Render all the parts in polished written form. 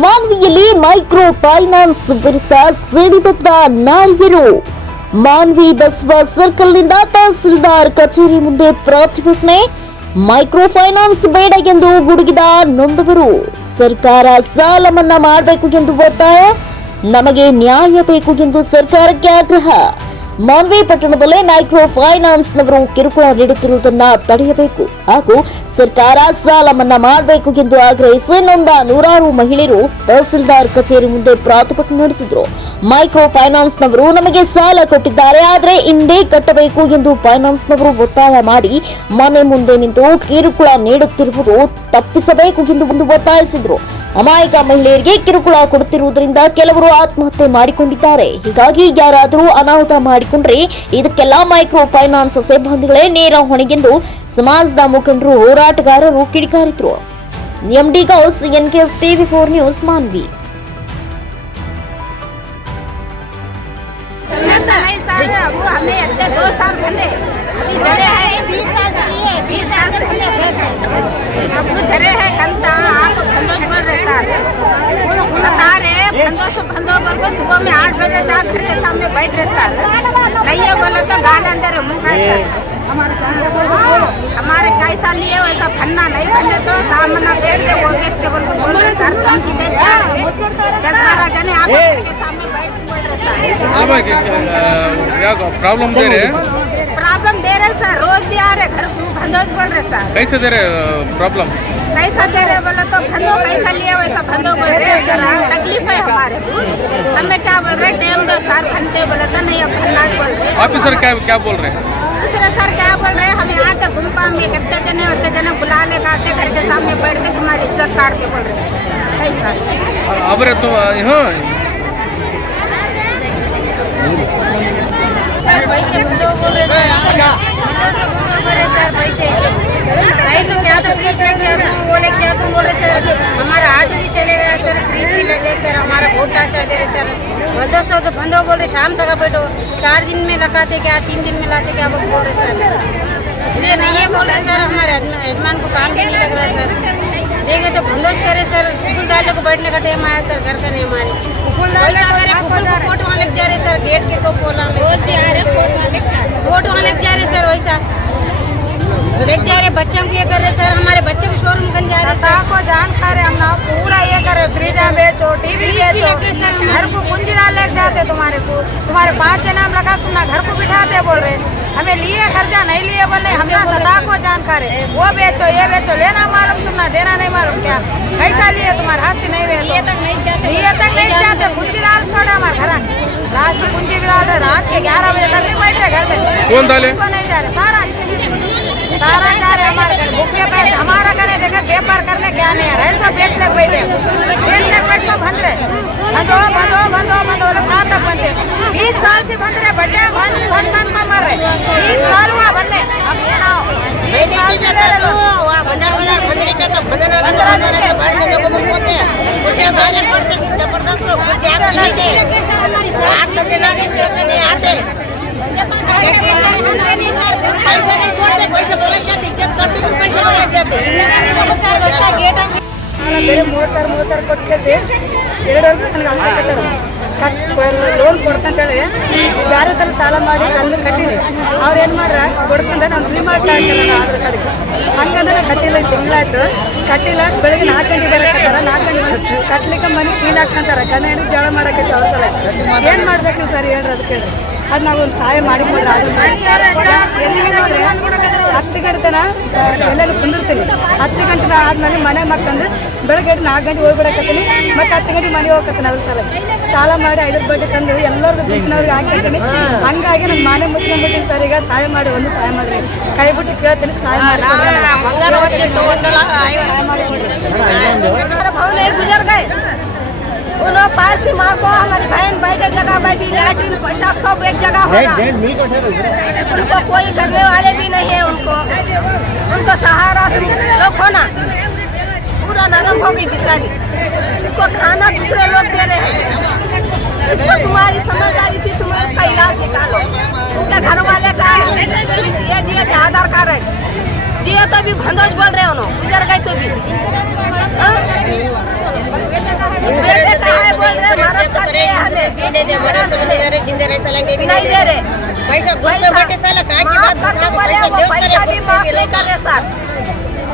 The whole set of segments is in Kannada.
ಮಾನ್ವಿಯಲ್ಲಿ ಮೈಕ್ರೋ ಫೈನಾನ್ಸ್ ವಿರುದ್ಧ ಸಿಡಿದೆದ್ದ ನಾರಿಯರು. ಮಾನ್ವಿ ಬಸವ ಸರ್ಕಲ್ನಿಂದ ತಹಸೀಲ್ದಾರ್ ಕಚೇರಿ ಮುಂದೆ ಪ್ರತಿಭಟನೆ. ಮೈಕ್ರೋ ಫೈನಾನ್ಸ್ ಬೇಡ ಎಂದು ಗುಡುಗಿದ ನೊಂದವರು. ಸರ್ಕಾರ ಸಾಲ ಮನ್ನಾ ಮಾಡಬೇಕು ಎಂದು ಒತ್ತಾಯ. ನಮಗೆ ನ್ಯಾಯ ಬೇಕು ಎಂದು ಸರ್ಕಾರಕ್ಕೆ ಆಗ್ರಹ. ಮಾನ್ವಿ ಪಟ್ಟಣದಲ್ಲೇ ಮೈಕ್ರೋ ಫೈನಾನ್ಸ್ನವರು ಕಿರುಕುಳ ನೀಡುತ್ತಿರುವುದನ್ನು ತಡೆಯಬೇಕು ಹಾಗೂ ಸರ್ಕಾರ ಸಾಲ ಮನ್ನಾ ಮಾಡಬೇಕು ಎಂದು ಆಗ್ರಹಿಸಿ ನೊಂದ ನೂರಾರು ಮಹಿಳೆಯರು ತಹಸೀಲ್ದಾರ್ ಕಚೇರಿ ಮುಂದೆ ಪ್ರತಿಭಟನೆ ನಡೆಸಿದರು. ಮೈಕ್ರೋ ಫೈನಾನ್ಸ್ನವರು ನಮಗೆ ಸಾಲ ಕೊಟ್ಟಿದ್ದಾರೆ, ಆದರೆ ಇಂದೇ ಕಟ್ಟಬೇಕು ಎಂದು ಫೈನಾನ್ಸ್ನವರು ಒತ್ತಾಯ ಮಾಡಿ ಮನೆ ಮುಂದೆ ನಿಂತು ಕಿರುಕುಳ ನೀಡುತ್ತಿರುವುದು ತಪ್ಪಿಸಬೇಕು ಎಂದು ಒತ್ತಾಯಿಸಿದರು. ಅಮಾಯಕ ಮಹಿಳೆಯರಿಗೆ ಕಿರುಕುಳ ಕೊಡುತ್ತಿರುವುದರಿಂದ ಕೆಲವರು ಆತ್ಮಹತ್ಯೆ ಮಾಡಿಕೊಂಡಿದ್ದಾರೆ. ಹೀಗಾಗಿ ಯಾರಾದರೂ ಅನಾಹುತ ಮಾಡಿಕೊಂಡ್ರೆ ಇದಕ್ಕೆಲ್ಲ ಮೈಕ್ರೋ ಫೈನಾನ್ಸ್ ಸಿಬ್ಬಂದಿಗಳೇ ನೇರ ಹೊಣೆಗೆಂದು ಸಮಾಜದ ಮುಖಂಡರು, ಹೋರಾಟಗಾರರು ಕಿಡಿಕಾರಿದರು. ಎಂಡಿ ಗೌಸ್, ಎನ್ಕೆಎಸ್ ಟಿವಿ4 ನ್ಯೂಸ್, ಮಾನ್ವಿ. सुबह में 8 बजे चार घर के सामने बैठ रहे सर, नहीं बोलो तो गाल अंदर मुँह खाए सर। हमारे कैसा लिए वैसा फन्ना नहीं बनने तो सामना बेचते वो बेचते बोल को बोल रहे सर। धमकी दे 10-12 जने आके घर के सामने बैठ रहे सर। क्या प्रॉब्लम दे रहे हैं? प्रॉब्लम दे रहे सर, रोज भी आ रहे घर को भंडोज बोल रहे सर। कैसे दे रहे प्रॉब्लम? कैसा दे रहे बोलो तो भंडो कैसा लिए वैसा भंडो बोल रहे। तकलीफ है हमारे, हमें क्या बोल रहे टाइम दो सर, घंटे बोला था नहीं अब भंडा बोल रहे। ऑफिसर क्या बोल रहे हैं? दूसरे सर क्या बोल रहे हैं, हम यहाँ के घूमपा में कितने जने उतने जने बुला ले आते घर के सामने बैठ के तुम्हारी इज्जत काट के बोल रहे हैं। कैसा अब रे तो यहाँ सर पैसे भंडो बोल रहे सर, पैसे नहीं तो क्या तो फ्रीज लग जाता हूँ, वो लग जाता हूँ बोले सर। हमारा आठ भी चले गया सर, फ्रीज भी लग गए सर, हमारा बहुत टाचा दे रहे सर। भंडो सो तो भंडो बोल रहे शाम तक बैठो, 4 दिन में लगाते क्या 3 दिन में लाते क्या बोल रहे सर। इसलिए नहीं ये बोल रहे सर, हमारे यजमान को काम भी नहीं लग रहा सर। देखे तो भंडोज करे सर, कुकुल डाले को बैठने का टाइम आया सर, घर का नहीं हमारे वैसा करे। कुकुल को फोटो वहाँ लग जा रहे सर, गेट के को फोटो वहाँ लग जा रहे सर, वैसा लेक जा रहे बच्चों को ये कर रहे सर, हमारे बच्चे को शोरूम बन जा रहे सर। को जान खा रहे हम ना पूरा ये करे, फ्रिज बेचो, टीवी बेचो, घर को कुंजी डाल ले जाते तुम्हारे को, तुम्हारे 5 जने हम लगा तुम ना घर को बिठाते बोल रहे। हमें लिए खर्चा नहीं लिए बोल रहे, हम ना सदा को जान खा रहे। वो बेचो ये बेचो, लेना मालूम तुम ना देना नहीं मालूम क्या, कैसा लिए तुम्हारे हाथ से नहीं बेचो, लिए तक नहीं जाते। कुंजी डाल छोड़ा हमारे घर, लास्ट कुंजी भी डाल रहे, रात के 11 बजे तक भी बैठ रहे घर में। कौन डाले? नहीं जा रहे, सारा जा रहे हमारे घर, भूखे पैसे हमारा करे देखा व्यापार करने क्या नहीं है, ऐसा बेचने बैठे बैठ को भंड रहे। भंडो कहाँ तक बनते? 20 साल से बंद रहे, बड्डे भंड में मर रहे। 20 साल हुआ बनने, अब सुनाओ पैसे नहीं छोड़ते, पैसे बोले जाते, इज्जत करते फिर पैसे बोले जाते। ಬೇರೆ ಮೂವತ್ತಾರು ಕೊಟ್ಟಿಗೆ 2 ವರ್ಷ ನನಗೆ ಅವಶ್ಯಕತೆ ಲೋನ್ ಕೊಡ್ತಂತೇಳಿ ಬೇರೆ ಥರ ಸಾಲ ಮಾಡಿ ತಂದು ಕಟ್ಟಿನಿ. ಅವ್ರು ಏನು ಮಾಡ್ರ ಕೊಡ್ತಂದ್ರೆ ನಾನು ಫ್ರೀ ಮಾಡಿ ಆಧಾರ್ ಕಾರ್ಡಿಗೆ ಹಂಗಂದ್ರೆ ಕಟ್ಟಿಲ್ಲ, ತಿಂಗಳಾಯ್ತು ಕಟ್ಟಿಲ್ಲ. ಬೆಳಗ್ಗೆ 4 ಗಂಟೆ ಬೇರೆ ಕಟ್ಟಾರ, 4 ಗಂಟೆ ಕಟ್ಲಿಕ್ಕೆ ಮನೆ ಕೀಲ್ ಹಾಕ್ತಂತಾರೆ, ಕಣ್ಣ ಹಿಡಿದು ಜಳ ಮಾಡಕ್ಕೆ ಅವ್ರ ಸಲ ಏನು ಮಾಡ್ಬೇಕು ಸರ್ ಹೇಳ್ರಿ, ಅದಕ್ಕೆ ಹೇಳ್ರಿ. ಅದು ನಾವು ಒಂದು ಸಹಾಯ ಮಾಡಿಕೊಡ್ರಿ. ಅದನ್ನ ಎಲ್ಲಿಗೆ ನೋಡ್ರಿ 10 ಗಂಟೆ ತನಕ ಎಲ್ಲೆಲ್ಲಿ ಕುಂದಿರ್ತೀನಿ, 10 ಗಂಟೆ ಆದ್ಮೇಲೆ ಮನೆ ಮಕ್ಕಂದು ಬೆಳಗ್ಗೆ 4 ಗಂಟೆ ಹೋಗ್ಬಿಡಕತ್ತೀನಿ, ಮತ್ತೆ 10 ಗಂಟೆ ಮನೆ ಹೋಗ್ಕತ್ತೀನಿ. ಅದ್ರ ಸಾಲ ಮಾಡಿ 5 ಬಡ್ಡಿ ತಂದು ಎಲ್ಲರಿಗೂ ದುಡ್ಡಿನವ್ರಿಗೆ ಹಾಕಿರ್ತೀನಿ. ಹಂಗಾಗಿ ನಾನು ಮನೆ ಮುಚ್ಕೊಂಡ್ಬಿಟ್ಟಿನಿ ಸರ್. ಈಗ ಸಹಾಯ ಮಾಡಿ, ಒಂದು ಸಹಾಯ ಮಾಡಿರಿ, ಕೈ ಬಿಟ್ಟು ಕೇಳ್ತೀನಿ, ಸಹಾಯ ಮಾಡಿ। उन्होंने पास से मार को हमारी बहन बैठे जगह बैठी, लैट्रिन पेशाब सब एक जगह हो रहा। उनको कोई करने वाले भी नहीं है, उनको सहारा लोग होना पूरा नरम हो गई बेचारी। इसको खाना दूसरे लोग दे रहे हैं, इसको तुम्हारी समझदारी से तुम्हारे का इलाज निकालो। उनके घर वाले का ये दिए आधार कार्ड है, दिए तो भी भंडोज बोल रहे हो, गुजर गए तो भी बोल रहे मदद कर रहे हैं हमें सीधे दे हमारे समझ जा रहे जिंदे रहे सलाह भी नहीं दे रहे पैसा ग्रुप में बैठे साला काट के माफ बात करने बोले वो पैसा भी माफ नहीं कर रहे सर,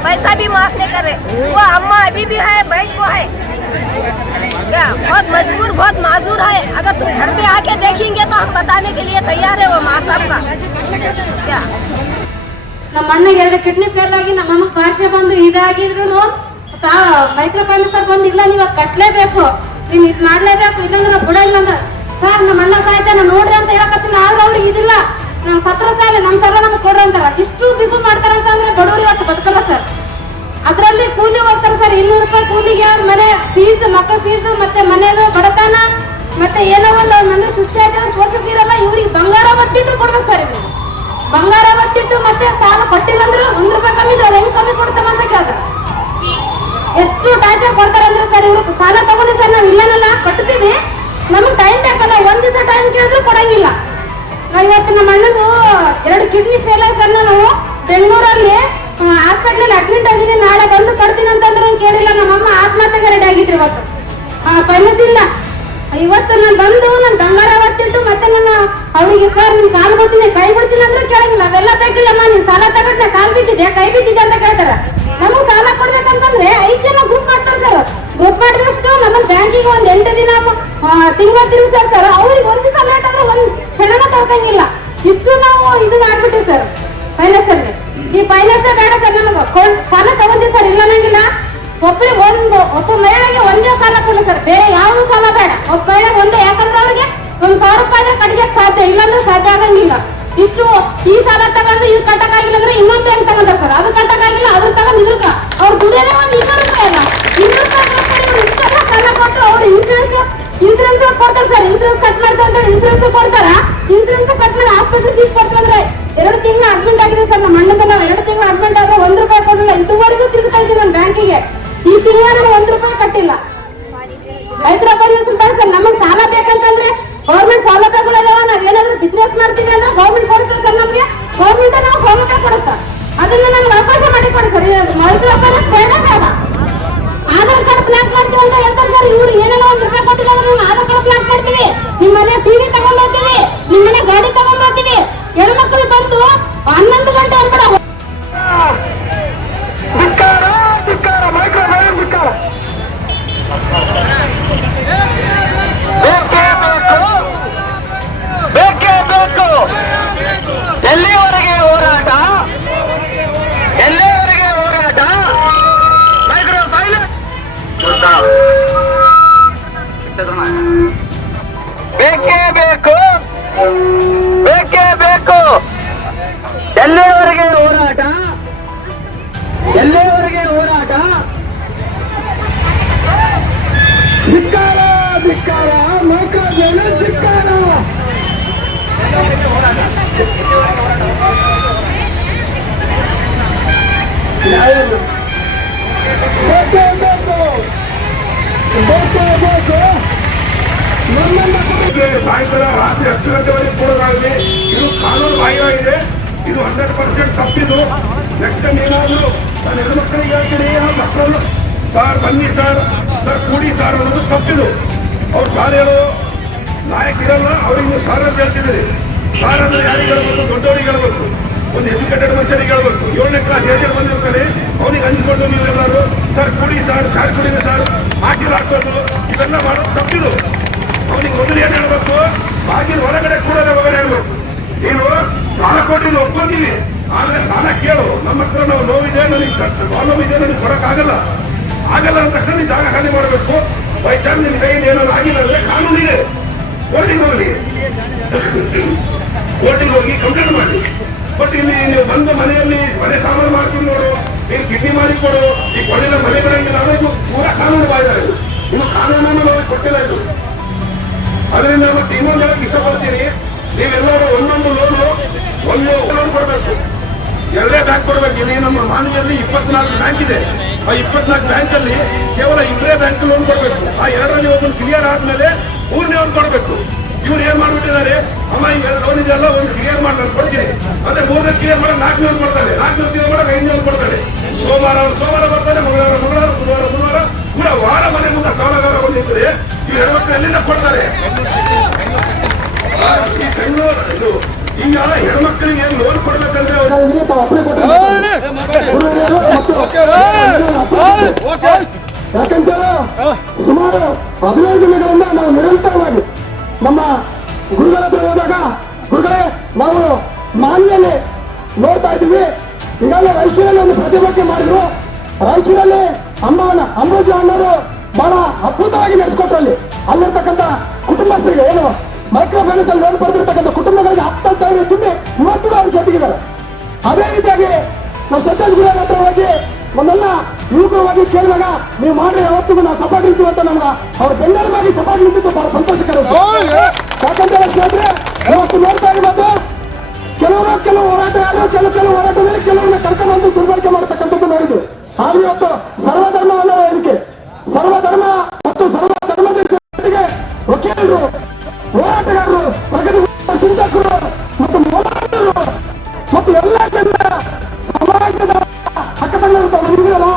पैसा भी माफ नहीं कर रहे। वो अम्मा अभी भी है, बैठ को है क्या, बहुत मजबूर बहुत माजूर है। अगर तुम घर पे आके देखेंगे तो हम बताने के लिए तैयार है वो माँ साहब का क्या। ನಮ್ಮ ಅಣ್ಣಗೆ 2 ಕಿಡ್ನಿ ಫೇಲ್ ಆಗಿ ನಮ್ಮ ಅಮ್ಮ ಪಾರ್ಶ್ವ ಬಂದು ಇದಾಗಿದ್ರು ಮೈಕ್ರೋ ಫೈನಾನ್ಸರ್ ಬಂದು ಇಲ್ಲ ನೀವು ಕಟ್ಲೇಬೇಕು, ನೀವು ಇದು ಮಾಡ್ಲೇಬೇಕು, ಇಲ್ಲಾಂದ್ರೆ ಬಿಡಲ್ಲ ಅಂತ ಸರ್ ನಮ್ಮ ಅಣ್ಣ ಸಾಯ್ತಾನ ನೋಡ್ರಿ ಅಂತ ಹೇಳಕತ್ತಿಲ್ಲ. ಆದ್ರೆ ಅವ್ರಿಗೆ ಇದಿಲ್ಲ, ನಮ್ಮ ಸತ್ರ ಸಾಲ ನಮ್ಮ ಸಲ ನಮ್ಗೆ ಕೊಡ್ರಿ ಅಂತಾರ. ಇಷ್ಟು ಬಿಗು ಮಾಡ್ತಾರಂತಂದ್ರೆ ಬಡವರು ಇವತ್ತು ಬದುಕಲ್ಲ ಸರ್. ಅದರಲ್ಲಿ ಕೂಲಿ ಹೋಗ್ತಾರೆ ಸರ್, 200 ರೂಪಾಯಿ ಕೂಲಿಗೆ ಅವ್ರ ಮನೆ ಫೀಸ್, ಮಕ್ಕಳ ಫೀಸ್, ಮತ್ತೆ ಮನೆಯದು ಬಡತನ, ಮತ್ತೆ ಏನೋ ಒಂದು ನನ್ನ ಸುಸ್ತಿ ಆಯ್ತು ಅಂತ ತೋರ್ಸಕ್ಕಿರಲ್ಲ. ಇವ್ರಿಗೆ ಬಂಗಾರ ಒತ್ತಿಟ್ಟು ಕೊಡ್ಬೇಕು ಸರ್. ಇವ್ರಿಗೆ ಬಂಗಾರ ಒತ್ತಿಟ್ಟು ಮತ್ತೆ ಸಾಲ ಕೊಟ್ಟಿಲ್ಲ ಅಂದ್ರೆ 1 ರೂಪಾಯಿ ಕಮ್ಮಿ ಇದ್ರೆ ಹೆಂಗ್ ಕಮ್ಮಿ ಕೊಡ್ತಾವ ಅಂತ ಕೇಳಿದ್ರೆ ಎಷ್ಟು ಟಾರ್ಚರ್ ಕೊಡ್ತಾರೆ ಅಂದ್ರೆ ಸರ್ ಇವ್ರು ಸಾಲ ತಗೊಂಡು ಸರ್ ನಾವು ಇಲ್ಲನಲ್ಲ ಕಟ್ತೀವಿ, ನಮ್ಗೆ ಟೈಮ್ ಬೇಕಲ್ಲ, 1 ದಿವಸ ಟೈಮ್ ಕೇಳಿದ್ರು ಕೊಡಂಗಿಲ್ಲ. ನಾವು ಇವತ್ತು ನಮ್ಮ ಅಣ್ಣದು 2 ಕಿಡ್ನಿ ಫೇಲ್ ಆಗಿ ಸರ್ ನಾನು ಬೆಂಗಳೂರಲ್ಲಿ ಹಾಸ್ಪಿಟ್ಲಲ್ಲಿ ಅಡ್ಮಿಟ್ ಆಗಿದ್ದೀನಿ, ನಾಳೆ ಬಂದು ಕಟ್ತೀನಿ ಅಂತಂದ್ರೆ ಕೇಳಿಲ್ಲ. ನಮ್ಮಮ್ಮ ಆತ್ಮಹತ್ಯೆಗೆ ರೆಡಿ ಆಗಿದ್ರು ಇವತ್ತು ಪೈಲಸಿಂದ. ಇವತ್ತು ನಾನು ಬಂದು ನನ್ನ ಬಂಗಾರ ಒತ್ತಿಟ್ಟು ಮತ್ತೆ ನನ್ನ ಅವರಿಗೆ ಸರ್ ನಿಮ್ ಕಾಲ್ ಬಿಡ್ತೀನಿ ಕೈ ಬಿಡ್ತೀನಿ ಅಂದ್ರೂ ಕೇಳಂಗಿಲ್ಲ. ಅವೆಲ್ಲ ಬೇಕಿಲ್ಲಮ್ಮ, ನೀನ್ ಸಾಲ ತಗೊಂಡ್ರೆ ಕಾಲ್ ಬಿದ್ದಿದೆ ಕೈ ಬಿದ್ದಿದೆ ಅಂತ ಕೇಳ್ತಾರ. ನಮಗ್ ಸಾಲ ಕೊಡ್ಬೇಕಂತಂದ್ರೆ 5 ಜನ ಗ್ರೂಪ್ ಮಾಡ್ತಾರೆ ಸರ್. ಗ್ರೂಪ್ ಮಾಡಿದಷ್ಟು ನಮ್ಮ ಬ್ಯಾಂಕಿಗೆ 8 ದಿನ ತಿಂಗಳ ತಿರುಗಿಸ್ತಾರೆ ಸರ್. ಅವ್ರಿಗೆ 1 ದಿವಸ ಲೇಟ್ ಆದ್ರೆ 1 ಕ್ಷಣನ ತೊಳ್ಕಂಗಿಲ್ಲ. ಇಷ್ಟು ನಾವು ಇದು ಆಗ್ಬಿಟ್ರಿ ಸರ್ ಫೈನಾನ್ಸ್ ಅಲ್ಲಿ. ಈ ಫೈನಾನ್ಸ್ ಬೇಡ ಸರ್, ನಮಗ ಸಾಲ ತಗೊಂಡಿ ಸರ್ ಇಲ್ಲ ನಂಗಿಲ್ಲ. ಒಬ್ಬರಿಗೆ ಒಬ್ಬ ಮಹಿಳೆಗೆ ಒಂದೇ ಸಾಲ ಕೊಡಿ ಸರ್, ಬೇರೆ ಯಾವ್ದು ಸಾಲ ಬೇಡ. ಒಬ್ಬ ಮಹಿಳೆಗೆ ಒಂದೇ, ಯಾಕಂದ್ರೆ ಅವ್ರಿಗೆ 1,000 ರೂಪಾಯಿ ಆದ್ರೆ ಕಟ್ಟಿಗೆ ಸಾಧ್ಯ, ಇಲ್ಲಾಂದ್ರೆ ಸಾಧ್ಯ ಆಗಂಗಿಲ್ಲ. ಇಷ್ಟು ಈ ಸಾಲ ತಗೊಂಡು ಇದು ಕಟ್ಟಕ್ಕಾಗಿಲ್ಲ ಅಂದ್ರೆ ಇನ್ನೊಂದು ಬ್ಯಾಂಕ್ ತಗೊಂಡ್ರೆ ಸರ್, ಅದು ಕಟ್ಟಕ್ಕಾಗಿಲ್ಲ ಅದ್ರ ತಗೊಂಡು ಇದ್ರಕ ಅವ್ರು ದುಡಿಯೋದೇ 100 ರೂಪಾಯಿ ಅಲ್ಲ, 200 ರೂಪಾಯಿ ಇಷ್ಟೆಲ್ಲ ಸಾಲ ಕೊಟ್ಟು ಅವ್ರು ಇನ್ಸೂರೆನ್ಸ್ ಕೊಡ್ತಾರೆ ಸರ್. ಇನ್ಸೂರೆನ್ಸ್ ಕಟ್ ಮಾಡ್ತಾರೆ ಅಂತ ಇನ್ಸೂರೆನ್ಸ್ ಕೊಡ್ತಾರ. ಇನ್ಸೂರೆನ್ಸ್ ಕಟ್ ಮಾಡಿ ಹಾಸ್ಪಿಟಲ್ ಫೀಸ್ ಕೊಡ್ತೀವಿ ಅಂದ್ರೆ 2 ತಿಂಗಳು ಅಡ್ಮಿಟ್ ಆಗಿದೆ ಸರ್. ನಮ್ಮ ಅಣ್ಣದ ನಾವು 2 ತಿಂಗಳು ಅಡ್ಮಿಟ್ ಆದ್ರೆ 1 ರೂಪಾಯಿ ಕೊಡಲಿಲ್ಲ. ಇದುವರೆಗೂ ತಿರುಗ್ತಾ ಇದ್ದೀವಿ ನಮ್ಮ ಬ್ಯಾಂಕಿಗೆ. ಈ ತಿಂಗಳ 1 ರೂಪಾಯಿ ಕಟ್ಟಿಲ್ಲ. ರೈತರ ಫೈನಾನ್ಸ್ ಮಾಡ್ತಾರೆ. ನಮಗೆ ಸಾಲ ಬೇಕಂತಂದ್ರೆ ಗೌರ್ಮೆಂಟ್ ಸೌಲಭ್ಯಗಳಿದಾವ. ನಾವೇನಾದ್ರೂ ಬಿಸ್ನೆಸ್ ಮಾಡ್ತೀವಿ ಅಂದ್ರೆ ಗೌರ್ಮೆಂಟ್ ಕೊಡುತ್ತೆ ಸರ್. ನಮಗೆ ಗೌರ್ಮೆಂಟ್ ನಾವು ಸೌಲಭ್ಯ ಕೊಡುತ್ತೆ, ಅದನ್ನ ನಮ್ಗೆ ಅವಕಾಶ ಮಾಡಿ ಕೊಡಿ ಸರ್. ರೈತರ ಫೈನಾನ್ಸ್ ಬೇಡ ಬೇಡ. ಆಧಾರ್ ಕಾರ್ಡ್ ಬ್ಲಾಕ್ ಮಾಡ್ತೀವಿ ಅಂತ ಹೇಳ್ತಾರೆ ಸರ್. ಇವ್ರು ಏನೇನೋ 1 ರೂಪಾಯಿ ಕೊಟ್ಟಿಲ್ಲ ಅಂದ್ರೆ ನಾವು ಆಧಾರ್ ಕಾರ್ಡ್ ಬ್ಲಾಕ್ ಮಾಡ್ತೀವಿ, ನಿಮ್ಮ ಮನೆ ಟಿವಿ ತಗೊಂಡ್ ಹೋಗ್ತೀವಿ, ನಿಮ್ಮ ಮನೆ ಗಾಡಿ ತಗೊಂಡ್ ಹೋಗ್ತೀವಿ. ಹೆಣ್ಮಕ್ಳು ಬಂದು 11 ಗಂಟೆ ಅನ್ಬೇಡ ಎಲ್ಲಿವರೆಗೆ ಹೋರಾಟ, ಎಲ್ಲಿವರೆಗೆ ಹೋರಾಟ, ಮೈಕ್ರೋ ಬೇಕೇ ಬೇಕು, ಬೇಕೇ ಬೇಕು. ಎಲ್ಲಿವರೆಗೆ ಹೋರಾಟ, ಎಲ್ಲಿವರೆಗೆ ಹೋರಾಟ. ಧಿಕ್ಕಾರ ಧಿಕ್ಕಾರ, ಮೈಕ್ರೋ ಫೈನಾನ್ಸ್ ಧಿಕ್ಕಾರ. ಸಾಯಂಕಾಲ ರಾತ್ರಿ 10 ಗಂಟೆವರೆಗೆ ಕೊಡೋದಾಗಲಿ ಇದು ಕಾನೂನು ಬಾಹಿರವಾಗಿದೆ. ಇದು 100% ತಪ್ಪಿದು. ನೆಕ್ಸ್ಟ್ ಟೈಮ್ ಏನಾದ್ರು ನಾನು ಹೆಣ್ಮಕ್ಳಿಗೆ ಹೇಳ್ತೀನಿ, ಆ ಮಕ್ಕಳನ್ನು ಸರ್ ಬನ್ನಿ ಸರ್ ಕೂಡಿ ಸರ್ ಅನ್ನೋದು ತಪ್ಪಿದು. ಅವ್ರು ಸಾರ್ ಹೇಳೋ ನಾಯಕಿರಲ್ಲ, ಅವ್ರಿಗೆ ನೀವು ಸಾರ್ ಅಂತ ಹೇಳ್ತಿದ್ದೀರಿ. ಸಾರ್ ಅಂದ್ರೆ ಯಾರಿಗೆ ಹೇಳ್ಬೇಕು? ದೊಡ್ಡವರಿಗೆ ಹೇಳ್ಬೇಕು, ಒಂದು ಎಜುಕೇಟೆಡ್ ಮನುಷ್ಯರಿಗೆ ಹೇಳ್ಬೇಕು. 7ನೇ ಕ್ಲಾಸ್ ಏಜಲ್ಲಿ ಬಂದಿರ್ತಾನೆ, ಅವನಿಗೆ ಹಂಚ್ಕೊಂಡು ನೀವೆಲ್ಲರೂ ಸರ್ ಕುಡಿ ಸರ್, ಚಾರ್ ಕುಡಿದೆ ಸರ್, ಹಾಕಿಲ್ ಹಾಕೋದು, ಇವೆಲ್ಲ ಮಾಡೋದು ತಪ್ಪಿದು. ಅವನಿಗೆ ಮೊದಲು ಏನ್ ಹೇಳ್ಬೇಕು? ಬಾಗಿಲು ಹೊರಗಡೆ ಕೂಡೋದೇ ಒಳಗಡೆ ಹೇಳ್ಬೇಕು. ನೀನು ಸಾಲ ಕೊಟ್ಟಿದ್ದು ಒಪ್ಕೊಂತೀವಿ, ಆದ್ರೆ ಸಾಲ ಕೇಳು. ನಮ್ಮ ಹತ್ರ ನಾವು ನೋವಿದೆ, ನನಗೆ ಪ್ರಾಬ್ಲಮ್ ಇದೆ, ನನಗೆ ಕೊಡಕ್ಕಾಗಲ್ಲ ಆಗಲ್ಲ ಅಂತ ತಕ್ಷಣ ನೀನು ಜಾಗ ಖಾಲಿ ಮಾಡಬೇಕು. ಬೈ ಚಾನ್ಸ್ ನಿನ್ನ ಕೈಯಿಂದ ಏನಾದ್ರು ಆಗಿಲ್ಲ ಅಂದ್ರೆ ಕಾನೂನಿದೆ, ಕೋರ್ಟಿಗೆ ಹೋಗಲಿ, ಕೋರ್ಟಿಗೆ ಹೋಗಿ ಕಂಪ್ಲೇಂಟ್ ಮಾಡಿ. ಬಟ್ ಇಲ್ಲಿ ನೀವು ಬಂದು ಮನೆಯಲ್ಲಿ ಮನೆ ಸಾಮಾನು ಮಾಡ್ಕೊಂಡು ನೋಡು, ನೀನು ಕಿಡ್ನಿ ಮಾಡಿ ಕೊಡು, ಈ ಕೊಡಲಿಲ್ಲ ಮನೆ ಬರಂಗಿಲ್ಲ ಅನ್ನೋದು ಪೂರಾ ಕಾನೂನು ಬಾಯ್ದಾರೆ. ಇನ್ನು ಕಾನೂನನ್ನು ನಾವು ಕೊಟ್ಟಿಲ್ಲ ಇದು. ಅದರಿಂದ ನಾವು ಇನ್ನೊಂದು ಹೇಳಕ್ ಇಷ್ಟಪಡ್ತೀನಿ, ನೀವೆಲ್ಲರೂ ಒಂದೊಂದು ಲೋನ್ ಕೊಡಬೇಕು. 2 ಬ್ಯಾಂಕ್ ಕೊಡಬೇಕು. ಇಲ್ಲಿ ನಮ್ಮ ಮಾನ್ಯದಲ್ಲಿ 24 ಬ್ಯಾಂಕ್ ಇದೆ. ಆ 24 ಬ್ಯಾಂಕ್ ಅಲ್ಲಿ ಕೇವಲ 2 ಬ್ಯಾಂಕ್ ಲೋನ್ ಕೊಡಬೇಕು. ಆ 2ರಲ್ಲಿ ಒಬ್ಬನು ಕ್ಲಿಯರ್ ಆದ್ಮೇಲೆ 3ನೇ ಒಂದು ಕೊಡಬೇಕು. ಇವ್ರು ಏನ್ ಮಾಡ್ಬಿಟ್ಟಿದ್ದಾರೆ, ಅಮ್ಮ ಈ 2 ಲೋನ್ ಇದೆಲ್ಲ ಒಂದು ಕ್ಲಿಯರ್ ಮಾಡಿ ನಾನು ಕೊಡ್ತೀನಿ ಅಂದ್ರೆ 3ನೇ ಕ್ಲಿಯರ್ ಮಾಡಿ 4ನೇ ಒಂದು ಕೊಡ್ತಾರೆ, 4ನೇ ಕ್ಲಿಯರ್ ಮಾಡಿ 5ನೇ ಒಂದು ಕೊಡ್ತಾರೆ. ಸೋಮವಾರ ಬರ್ತಾರೆ, ಮಂಗಳವಾರ ಬುಧವಾರ, ಗುರುವಾರ ಕೂಡ ವಾರ ಮನೆ ಮುಂದೆ ಸಾಲಗಾರ ನಿಂತರೆ ಈ ಹೆಣ್ಮಕ್ಳು ಎಲ್ಲಿಂದ ಕೊಡ್ತಾರೆ? ಈ ಬೆಂಗಳೂರು ಇದು ಈಗ ಹೆಣ್ಮಕ್ಳಿಗೆ ಲೋನ್ ಕೊಡ್ಬೇಕಂದ್ರೆ ಯಾಕಂತೇಳಿ ಸುಮಾರು 15 ದಿನಗಳಿಂದ ನಾವು ನಿರಂತರವಾಗಿ ನಮ್ಮ ಗುರುಗಳ ಹತ್ರ ಹೋದಾಗ, ಗುರುಗಳೇ ನಾವು ಮಾನ್ಯಲ್ಲಿ ನೋಡ್ತಾ ಇದ್ದೀವಿ, ಈಗಾಗಲೇ ರಾಯಚೂರಲ್ಲಿ ಒಂದು ಪ್ರತಿಭಟನೆ ಮಾಡಿದ್ರು. ರಾಯಚೂರಲ್ಲಿ ಅಂಬಾಜಿ ಅಣ್ಣರು ಬಹಳ ಅದ್ಭುತವಾಗಿ ನಡೆಸ್ಕೊಟ್ರಲ್ಲಿ. ಅಲ್ಲಿರ್ತಕ್ಕಂಥ ಕುಟುಂಬಸ್ಥರಿಗೆ ಏನು ಮೈಕ್ರೋ ಫೈನಾನ್ಸ್ ಅಲ್ಲಿ ಲೋನ್ ಪಡೆದಿರ್ತಕ್ಕಂಥ ಕುಟುಂಬಗಳಿಗೆ 10,000 ತುಂಬಿ ಇವತ್ತಿಗೂ ಅವ್ರ ಜೊತೆಗಿದ್ದಾರೆ. ಅದೇ ರೀತಿಯಾಗಿ ನಾವು ಸತ್ಯಜ್ ಗುರುಗಳ ಹತ್ರ ಹೋಗಿ ನಮ್ಮೆಲ್ಲ ಯುವಕರವಾಗಿ ಕೇಳಿದಾಗ ನೀವು ಮಾಡ್ರೆ ಯಾವತ್ತಿಗೂ ನಾವು ಸಪೋರ್ಟ್ ಇರ್ತೀವಿ ಅಂತ ನಮ್ಗೆ ಅವ್ರ ಬೆನ್ನೆಲುಬಾಗಿ ಸಪೋರ್ಟ್ ನಿಂತಿದ್ದು ಬಹಳ ಸಂತೋಷಕರ ವಿಷಯ. ಯಾಕಂತ ಸ್ನೇಹಿತರೆ, ಇವತ್ತು ನೋಡ್ತಾ ಇರ್ಬೋದು ಕೆಲವು ಹೋರಾಟಗಾರರು ಕೆಲವು ಹೋರಾಟದಲ್ಲಿ ಕೆಲವರನ್ನ ಕರ್ಕೊಂಡು ದುರ್ಬಳಕೆ ಮಾಡತಕ್ಕಂಥದ್ದು ನೋಡಿದ್ವಿ. ಆದ್ರೆ ಇವತ್ತು ಸರ್ವಧರ್ಮ ಅನ್ನೋ ವೇದಿಕೆ, ಸರ್ವಧರ್ಮ ಮತ್ತು ಸರ್ವಧರ್ಮದ ಜೊತೆಗೆ ವಕೀಲರು, ಹೋರಾಟಗಾರರು, ಪ್ರಗತಿ ಚಿಂತಕರು ಮತ್ತು ಹೋರಾಟಗಾರರು ಮತ್ತು ಎಲ್ಲ ಸಮಾಜದ ಹಕ್ಕುಗಳನ್ನು ತಾವು ನೀಡಿರಲ್ಲ,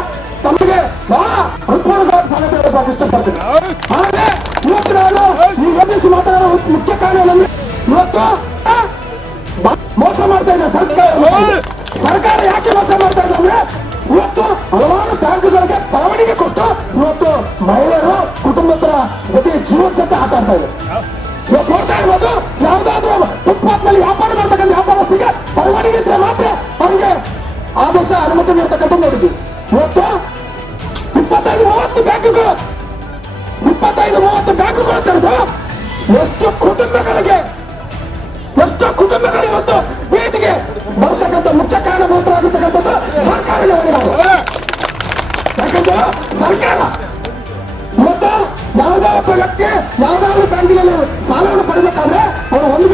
ತಮಗೆ ಬಹಳ ಹೃತ್ಪೂರ್ವಕವಾದ ಸ್ವಾಗತ ಹೇಳಬೇಕು ಇಷ್ಟಪಡ್ತೀನಿ. ಆದರೆ ಇವತ್ತು ನಾನು ಈ ವೇದಿಸಿ ಮಾತನಾಡೋ ಮುಖ್ಯ ಕಾರಣ ಏನಂದ್ರೆ, ಇವತ್ತು ಮೋಸ ಮಾಡ್ತಾ ಇದೆ ಸರ್ಕಾರ. ಯಾಕೆ ಮೋಸ ಮಾಡ್ತಾ ಇದೆ ಅಂದ್ರೆ, ಇವತ್ತು ಹಲವಾರು ಬ್ಯಾಂಕುಗಳಿಗೆ ಪರವಾನಿಗೆ ಕೊಟ್ಟು ಇವತ್ತು ಮಹಿಳೆಯರು ಕುಟುಂಬಸ್ಥರ ಜೊತೆ ಜೀವನ ಜೊತೆ ಆಟ ಆಡ್ತಾ ಇದೆ. ಇವತ್ತು ನೋಡ್ತಾ ಇರ್ಬೋದು, ಯಾವ್ದಾದ್ರು ಫುಟ್ಪಾತ್ ನಲ್ಲಿ ವ್ಯಾಪಾರ ಮಾಡ್ತಕ್ಕಂಥ ವ್ಯಾಪಾರಸ್ಥರಿಗೆ ಪರವಾನಿಗೆ ಇದ್ರೆ ಮಾತ್ರ ಅವರಿಗೆ ಆದೇಶ ಅನುಮತಿ ನೀಡ್ತಕ್ಕಂಥ ನೋಡಿದ್ವಿ. ಇವತ್ತು 25-30 ಬ್ಯಾಂಕುಗಳು ತೆರೆದು ಎಷ್ಟು ಕುಟುಂಬಗಳು ಇವತ್ತು ಬೀದಿಗೆ ಬರ್ತಕ್ಕಂಥ ಮುಖ್ಯ ಕಾರಣಭೂತರಾಗಿರ್ತಕ್ಕಂಥದ್ದು ಸರ್ಕಾರವೇ. ಯಾಕಂದ್ರೆ ಸರ್ಕಾರ ಇವತ್ತು ಯಾವುದೇ ಒಬ್ಬ ವ್ಯಕ್ತಿ ಯಾವುದಾದ್ರೂ ಬ್ಯಾಂಕಿನಲ್ಲಿ ಸಾಲವನ್ನು ಪಡಿಬೇಕಾದ್ರೆ ಅವರು ಒಂದು